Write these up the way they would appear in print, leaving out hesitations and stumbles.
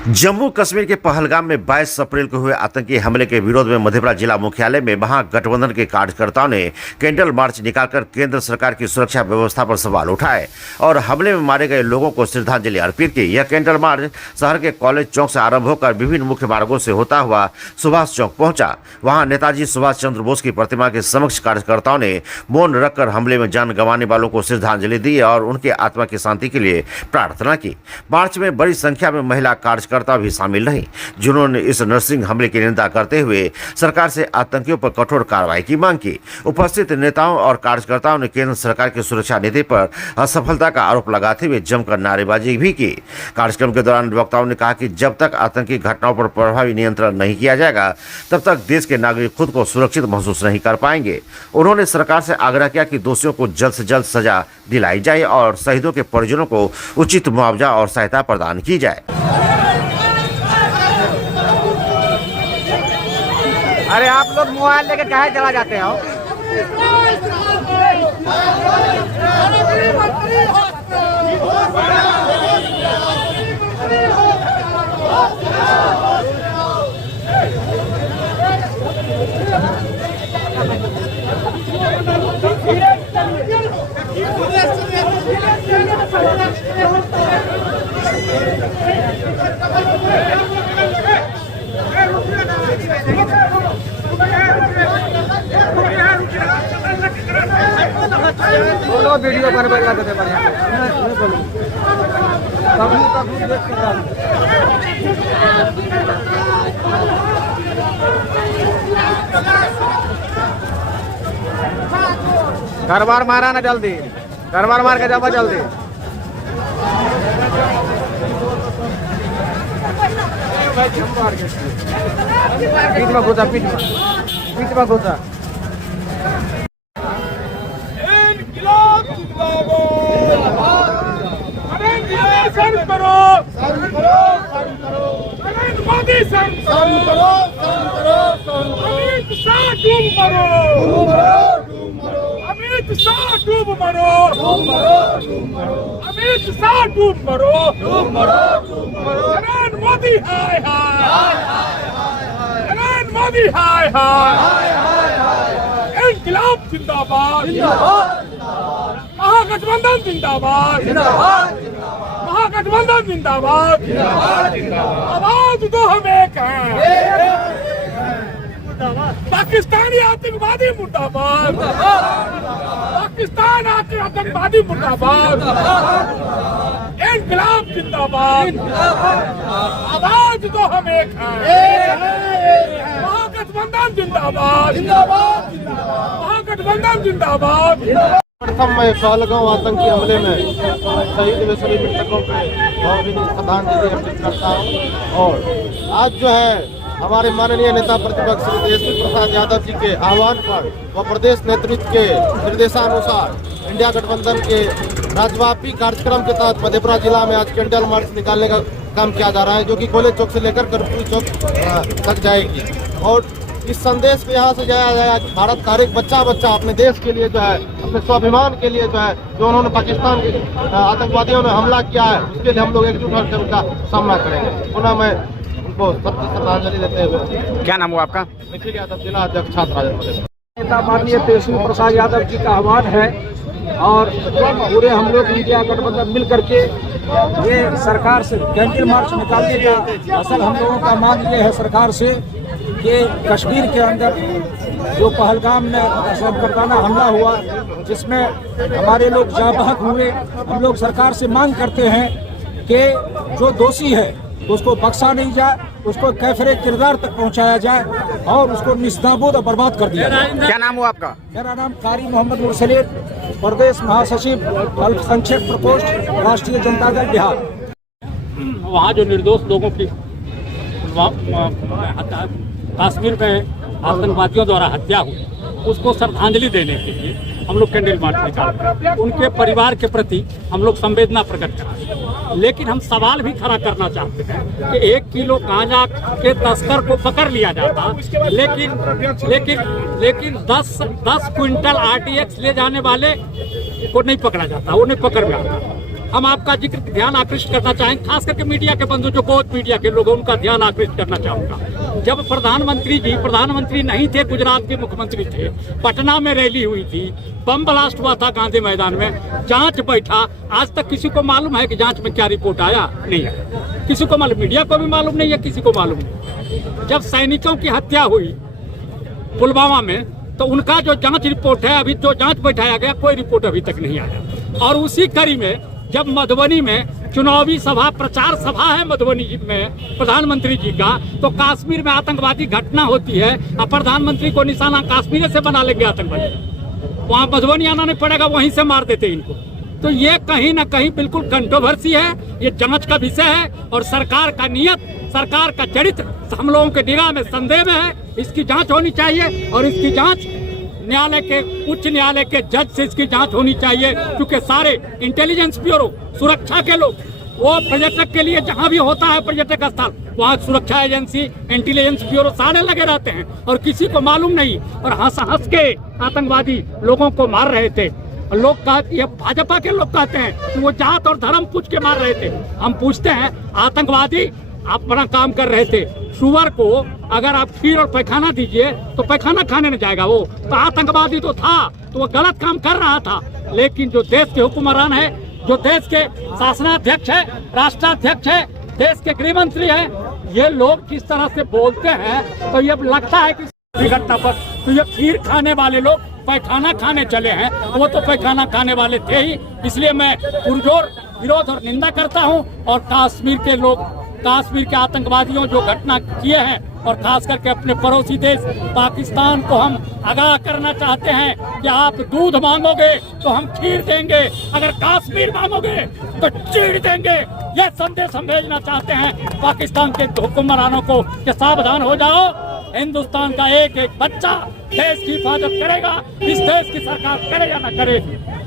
जम्मू कश्मीर के पहलगाम में 22 अप्रैल को हुए आतंकी हमले के विरोध में मधेपुरा जिला मुख्यालय में महागठबंधन के कार्यकर्ताओं ने कैंडल मार्च निकालकर केंद्र सरकार की सुरक्षा व्यवस्था पर सवाल उठाए और हमले में मारे गए लोगों को श्रद्धांजलि अर्पित की। यह कैंडल मार्च शहर के कॉलेज चौक से आरंभ होकर विभिन्न मुख्य मार्गों से होता हुआ सुभाष चौक पहुंचा। वहां नेताजी सुभाष चंद्र बोस की प्रतिमा के समक्ष कार्यकर्ताओं ने मौन रखकर हमले में जान गंवाने वालों को श्रद्धांजलि दी और उनके आत्मा की शांति के लिए प्रार्थना की। मार्च में बड़ी संख्या में महिला कार्यकर्ता भी शामिल रही, जिन्होंने इस नरसिंह हमले की निंदा करते हुए सरकार से आतंकियों पर कठोर कार्रवाई की मांग की। उपस्थित नेताओं और कार्यकर्ताओं ने केंद्र सरकार की सुरक्षा नीति पर असफलता का आरोप लगाते हुए जमकर नारेबाजी भी की। कार्यक्रम के दौरान वक्ताओं ने कहा कि जब तक आतंकी घटनाओं पर प्रभावी नियंत्रण नहीं किया जाएगा तब तक देश के नागरिक खुद को सुरक्षित महसूस नहीं कर पाएंगे। उन्होंने सरकार से आग्रह किया कि दोषियों को जल्द से जल्द सजा दिलाई जाए और शहीदों के परिजनों को उचित मुआवजा और सहायता प्रदान की जाए। अरे आप लोग मोबाइल लेके कहाँ चला जाते हो? वीडियो बनवाएगा तो बढ़िया घर बार मारा ना जल्दी, घर बार मार के जाओ जल्दी। पीठ में घुसा, पीठ में घुसा। नरेंद्र मोदी अमित शाह डूब मरो, अमित शाह डूब मरो, अमित शाह डूब मरो, नरेंद्र मोदी हाय हाय, नरेंद्र मोदी हाय हाय, इंकलाब जिंदाबाद, महागठबंधन जिंदाबाद, महागठबंधन जिंदाबाद, आवाज दो हम एक हैं, पाकिस्तानी आतंकवादी मुर्दाबाद, पाकिस्तान आतंकवादी मुर्दाबाद, इंकलाब जिंदाबाद, आवाज दो हम एक हैं, महागठबंधन जिंदाबाद, महागठबंधन जिंदाबाद। प्रथम मैं पहलगाम आतंकी हमले में शहीद हुए सभी मृतकों को भावभीनी श्रद्धांजलि अर्पित करता हूँ। और आज जो है हमारे माननीय नेता प्रतिपक्ष श्री तेजस्वी प्रसाद यादव जी के आह्वान पर व प्रदेश नेतृत्व के निर्देशानुसार इंडिया गठबंधन के राज्यव्यापी कार्यक्रम के तहत मधेपुरा जिला में आज कैंडल मार्च निकालने का काम किया जा रहा है, जो कि कॉलेज चौक से लेकर कर्पूरी चौक तक जाएगी। और इस संदेश को यहाँ से जाया जाएगा कि भारत का हर एक बच्चा अपने देश के लिए जो है, अपने स्वाभिमान के लिए जो है, जो उन्होंने पाकिस्तान के आतंकवादियों ने हमला किया है, उसके लिए हम लोग एकजुट होकर उनका सामना करेंगे। पुनः मैं उनको श्रद्धांजलि देते हुए। क्या नाम हुआ आपका? निखिल यादव, जिला अध्यक्ष छात्र राजद। नेता माननीय तेजस्वी प्रसाद यादव जी का आह्वान है और पूरे हम लोग इंडिया गठबंधन मिल करके ये सरकार से कैंडल मार्च निकालने का असल हम लोगों का मांग ये है सरकार से कि कश्मीर के अंदर जो पहलगाम में दहशतगर्दाना हमला हुआ, जिसमें हमारे लोग जाँ बहक हुए, हम लोग सरकार से मांग करते हैं कि जो दोषी है उसको बख्शा नहीं जाए, उसको कैफरे किरदार तक पहुंचाया जाए और उसको निस्ताबूद और बर्बाद कर दिया जाए। क्या नाम हुआ आपका? मेरा नाम कारी मोहम्मद मुरसलीम, प्रदेश महासचिव अल्पसंख्यक प्रकोष्ठ, राष्ट्रीय जनता दल बिहार। वहाँ जो निर्दोष लोगों की कश्मीर में आतंकवादियों द्वारा हत्या हुई, उसको श्रद्धांजलि देने के लिए हम लोग कैंडल मार्च निकाल रहे हैं। उनके परिवार के प्रति हम लोग संवेदना प्रकट कर रहे हैं, लेकिन हम सवाल भी खड़ा करना चाहते हैं कि 1 किलो गांजा के तस्कर को पकड़ लिया जाता, लेकिन 10 क्विंटल RTX ले जाने वाले को नहीं पकड़ा जाता, वो नहीं पकड़ में आता। हम आपका जिक्र ध्यान आकृष्ट करना चाहेंगे, खास करके मीडिया के बंधु जो गोद मीडिया के लोग हैं उनका ध्यान आकृष्ट करना चाहूंगा। जब प्रधानमंत्री नहीं थे, गुजरात के मुख्यमंत्री थे, पटना में रैली हुई थी, बम ब्लास्ट हुआ था गांधी मैदान में, जांच बैठा, आज तक किसी को मालूम है कि जांच में क्या रिपोर्ट आया? नहीं है, किसी को मालूम, मीडिया को भी मालूम नहीं है, किसी को मालूम नहीं। जब सैनिकों की हत्या हुई पुलवामा में, तो उनका जो जांच रिपोर्ट है, अभी जो जांच बैठाया गया, कोई रिपोर्ट अभी तक नहीं आया। और उसी कड़ी में जब मधुबनी में चुनावी सभा, प्रचार सभा है मधुबनी में प्रधानमंत्री जी का, तो कश्मीर में आतंकवादी घटना होती है और प्रधानमंत्री को निशाना कश्मीर से बना लेंगे आतंकवादी, वहाँ मधुबनी आना नहीं पड़ेगा, वहीं से मार देते इनको। तो ये कहीं ना कहीं बिल्कुल कंट्रोवर्सी है, ये जांच का विषय है और सरकार का नियत, सरकार का चरित्र हम लोगों के निगाह में संदेह में है। इसकी जांच होनी चाहिए और इसकी जांच न्यायालय के, उच्च न्यायालय के जज से इसकी जांच होनी चाहिए, क्योंकि सारे इंटेलिजेंस ब्यूरो, सुरक्षा के लोग, वो पर्यटक के लिए जहां भी होता है पर्यटक स्थल, वहाँ सुरक्षा एजेंसी, इंटेलिजेंस ब्यूरो सारे लगे रहते हैं और किसी को मालूम नहीं। और हंस के आतंकवादी लोगों को मार रहे थे। लोग कहते, ये भाजपा के लोग कहते हैं कि वो जात और धर्म पूछ के मार रहे थे। हम पूछते हैं, आतंकवादी अपना काम कर रहे थे। सुअर को अगर आप खीर और पैखाना दीजिए तो पैखाना खाने न जाएगा वो, तो आतंकवादी तो था, तो वो गलत काम कर रहा था। लेकिन जो देश के हुक्मरान है, जो देश के शासनाध्यक्ष है, राष्ट्राध्यक्ष है, देश के गृह मंत्री है, ये लोग किस तरह से बोलते हैं, तो ये लगता है कि घटना पर तो ये खीर खाने वाले लोग पैखाना खाने चले हैं, वो तो पैखाना खाने वाले थे ही। इसलिए मैं पुरजोर विरोध और निंदा करता हूं। और कश्मीर के लोग, कश्मीर के आतंकवादियों जो घटना किए हैं, और खास करके अपने पड़ोसी देश पाकिस्तान को हम आगाह करना चाहते हैं कि आप दूध मांगोगे तो हम खीर देंगे, अगर कश्मीर मांगोगे तो चीड़ देंगे। यह संदेश हम भेजना चाहते हैं पाकिस्तान के हुक्मरानों को कि सावधान हो जाओ, हिंदुस्तान का एक एक बच्चा देश की हिफाजत करेगा। इस देश की सरकार करे या न करे।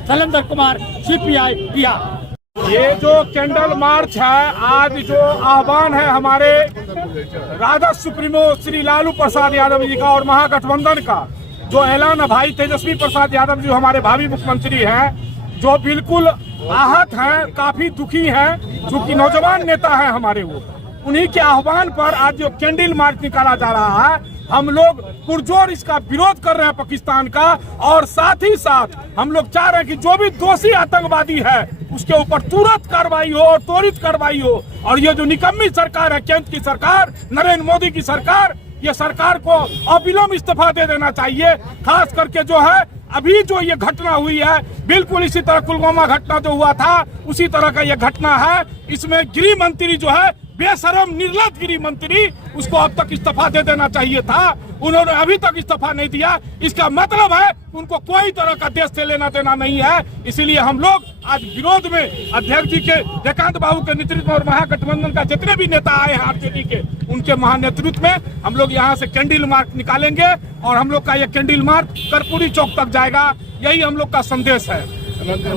शैलेंद्र कुमार, CPI बिहार। ये जो कैंडल मार्च है, आज जो आह्वान है हमारे राजद सुप्रीमो श्री लालू प्रसाद यादव जी का और महागठबंधन का, जो ऐलान है भाई तेजस्वी प्रसाद यादव जी हमारे भावी मुख्यमंत्री हैं, जो बिल्कुल आहत हैं, काफी दुखी हैं, क्योंकि नौजवान नेता हैं हमारे, वो उन्हीं के आह्वान पर आज जो कैंडल मार्च निकाला जा रहा है, हम लोग पुरजोर इसका विरोध कर रहे हैं पाकिस्तान का। और साथ ही साथ हम लोग चाह रहे हैं कि जो भी दोषी आतंकवादी है उसके ऊपर तुरंत कार्रवाई हो और त्वरित कार्रवाई हो। और ये जो निकम्मी सरकार है, केंद्र की सरकार, नरेंद्र मोदी की सरकार, ये सरकार को अविलंब इस्तीफा दे देना चाहिए। खास करके जो है अभी जो ये घटना हुई है, बिल्कुल इसी तरह पुलवामा घटना जो हुआ था उसी तरह का ये घटना है। इसमें गृह मंत्री जो है बेशरम निर्लज्ज गृह मंत्री, उसको अब तक इस्तीफा दे देना चाहिए था। उन्होंने अभी तक इस्तीफा नहीं दिया। इसका मतलब है उनको कोई तरह का देश से लेना देना नहीं है। इसीलिए हम लोग आज विरोध में अध्यक्ष जी के जयकांत बाबू के नेतृत्व में और महागठबंधन का जितने भी नेता आए हैं आरजेडी के, उनके महानेतृत्व में हम लोग यहाँ से कैंडल मार्च निकालेंगे और हम लोग का ये कैंडल मार्च कर्पूरी चौक तक जाएगा। यही हम लोग का संदेश है।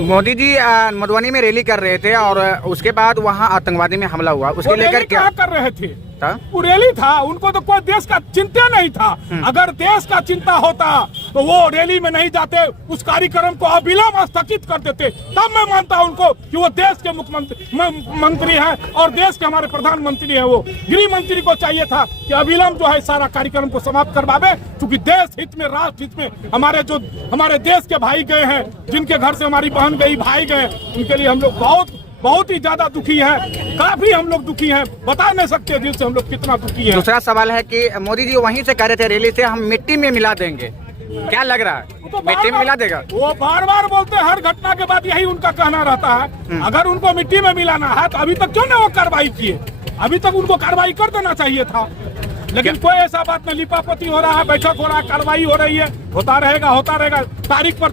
मोदी जी मधुबनी में रैली कर रहे थे और उसके बाद वहां आतंकवादी में हमला हुआ, उसके लेकर क्या कर रहे थे? वो रैली था, उनको तो कोई देश का चिंता नहीं था। अगर देश का चिंता होता तो वो रैली में नहीं जाते, उस कार्यक्रम को अविलंब स्थगित कर देते। तब मैं मानता उनको कि वो देश के मुख्यमंत्री मंत्री हैं और देश के हमारे प्रधानमंत्री हैं। वो गृह मंत्री को चाहिए था कि अविलंब जो है सारा कार्यक्रम को समाप्त करवावे, क्योंकि देश हित में, राष्ट्र हित में हमारे देश के भाई गए हैं, जिनके घर से हमारी बहन गई, भाई गए, उनके लिए हम लोग बहुत ही ज्यादा दुखी है। काफी हम लोग दुखी हैं, बता नहीं सकते दिल से हम लोग कितना दुखी है। दूसरा सवाल है कि मोदी जी वहीं से कह रहे थे रैली से हम मिट्टी में मिला देंगे, क्या लग रहा है? तो मिट्टी में मिला देगा? वो बार बोलते हैं, हर घटना के बाद यही उनका कहना रहता है। अगर उनको मिट्टी में मिलाना है तो अभी तक क्यों ना वो कार्रवाई किए? अभी तक उनको कार्रवाई कर देना चाहिए था। लेकिन कोई ऐसा बात नहीं, लिपापोती हो रहा है, बैठक हो रहा है, कार्रवाई हो रही है, होता रहेगा। तारीख पर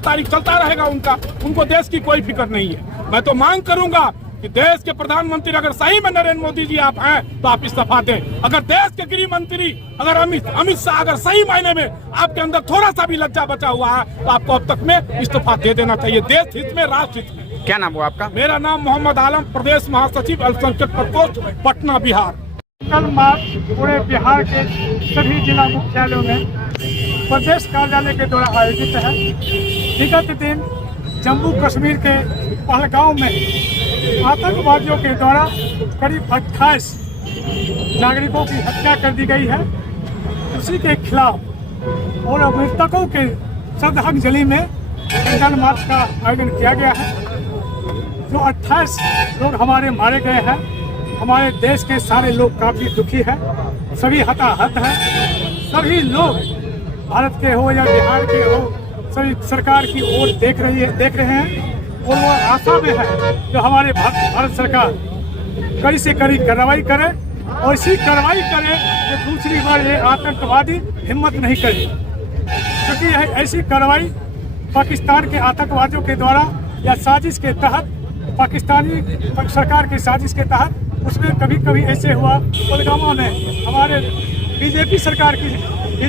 तारीख चलता रहेगा उनका। उनको देश की कोई फिक्र नहीं है। मैं तो मांग करूंगा कि देश के प्रधानमंत्री अगर सही में नरेंद्र मोदी जी आप हैं तो आप इस्तीफा दें। अगर देश के गृह मंत्री अगर अमित शाह अगर सही मायने में आपके अंदर थोड़ा सा भी लज्जा बचा हुआ है तो आपको अब तक में इस्तीफा दे देना चाहिए, देश हित में, राष्ट्र हित में। क्या नाम हुआ आपका? मेरा नाम मोहम्मद आलम, प्रदेश महासचिव अल्पसंख्यक प्रकोष्ठ, पटना, बिहार। कल मार्च पूरे बिहार के सभी जिला मुख्यालयों में प्रदेश कार्यालय के द्वारा आयोजित है। विगत दिन जम्मू कश्मीर के पहलगांव में आतंकवादियों के द्वारा करीब 28 नागरिकों की हत्या कर दी गई है। उसी के खिलाफ और मृतकों के श्रद्धांजलि में कैंडल मार्च का आयोजन किया गया है। जो 28 लोग हमारे मारे गए हैं, हमारे देश के सारे लोग काफ़ी दुखी हैं, सभी हताहत हैं। सभी लोग भारत के हो या बिहार के हो, सभी सरकार की ओर देख रहे हैं और वो आशा में है जो हमारे भारत सरकार कड़ी से कड़ी कार्रवाई करे और इसी कार्रवाई करे कि दूसरी बार ये आतंकवादी हिम्मत नहीं करे, क्योंकि यह ऐसी कार्रवाई पाकिस्तान के आतंकवादियों के द्वारा या साजिश के तहत, पाकिस्तानी सरकार की साजिश के तहत, उसमें कभी कभी ऐसे हुआ पुलवामा में हमारे बीजेपी सरकार की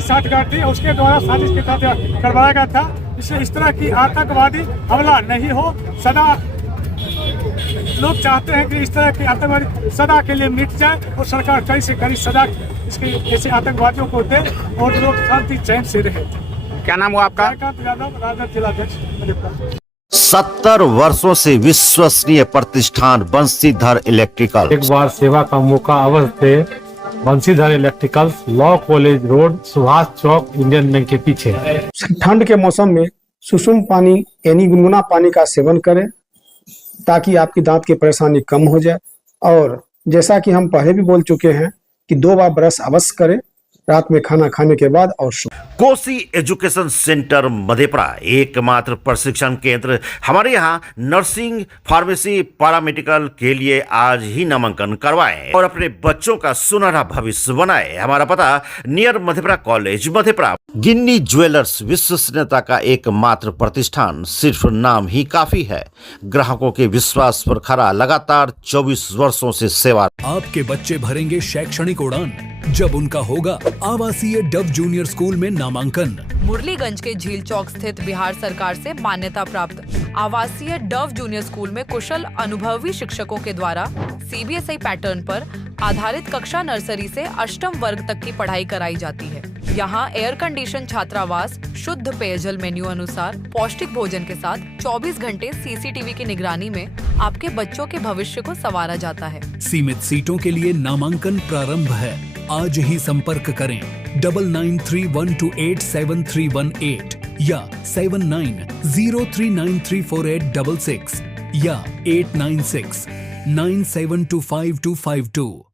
साठगांठ थी, उसके द्वारा साजिश के तहत करवाया गया था। इससे इस तरह की आतंकवादी हमला नहीं हो। सदा लोग चाहते हैं कि इस तरह की आतंकवादी सदा के लिए मिट जाए और सरकार कड़ी से कड़ी सदा इसके ऐसे आतंकवादियों को दे और लोग शांति चैन से रहे। क्या नाम हुआ आपका? यादव, राजद जिलाध्यक्ष मधेपुरा। 70 वर्षों से विश्वसनीय प्रतिष्ठान बंशीधर इलेक्ट्रिकल। एक बार सेवा का मौका अवश्य दे। Banshidhar electricals, law college road, Subhash Chowk, Indian bank के पीछे। ठंड के मौसम में सुसुम पानी यानी गुनगुना पानी का सेवन करें ताकि आपकी दांत की परेशानी कम हो जाए। और जैसा कि हम पहले भी बोल चुके हैं कि 2 बार ब्रश अवश्य करें, रात में खाना खाने के बाद और कोसी एजुकेशन सेंटर मधेपुरा एकमात्र प्रशिक्षण केंद्र। हमारे यहाँ नर्सिंग, फार्मेसी, पैरामेडिकल के लिए आज ही नामांकन करवाएं और अपने बच्चों का सुनहरा भविष्य बनाएं। हमारा पता नियर मधेपुरा कॉलेज मधेपुरा। गिन्नी ज्वेलर्स विश्वसनीयता का एकमात्र प्रतिष्ठान, सिर्फ नाम ही काफी है। ग्राहकों के विश्वास पर खरा लगातार 24 वर्षों से सेवा। आपके बच्चे भरेंगे शैक्षणिक उड़ान जब उनका होगा आवासीय डव जूनियर स्कूल में नामांकन। मुरलीगंज के झील चौक स्थित बिहार सरकार से मान्यता प्राप्त आवासीय डव जूनियर स्कूल में कुशल अनुभवी शिक्षकों के द्वारा CBSI पैटर्न पर आधारित कक्षा नर्सरी से 8वीं वर्ग तक की पढ़ाई कराई जाती है। यहाँ एयर कंडीशन छात्रावास, शुद्ध पेयजल मेन्यू अनुसार पौष्टिक भोजन के साथ 24 घंटे CCTV की निगरानी में आपके बच्चों के भविष्य को संवारा जाता है। सीमित सीटों के लिए नामांकन प्रारंभ है। आज ही संपर्क करें 9931287318 या 7903934866 या 8969725252।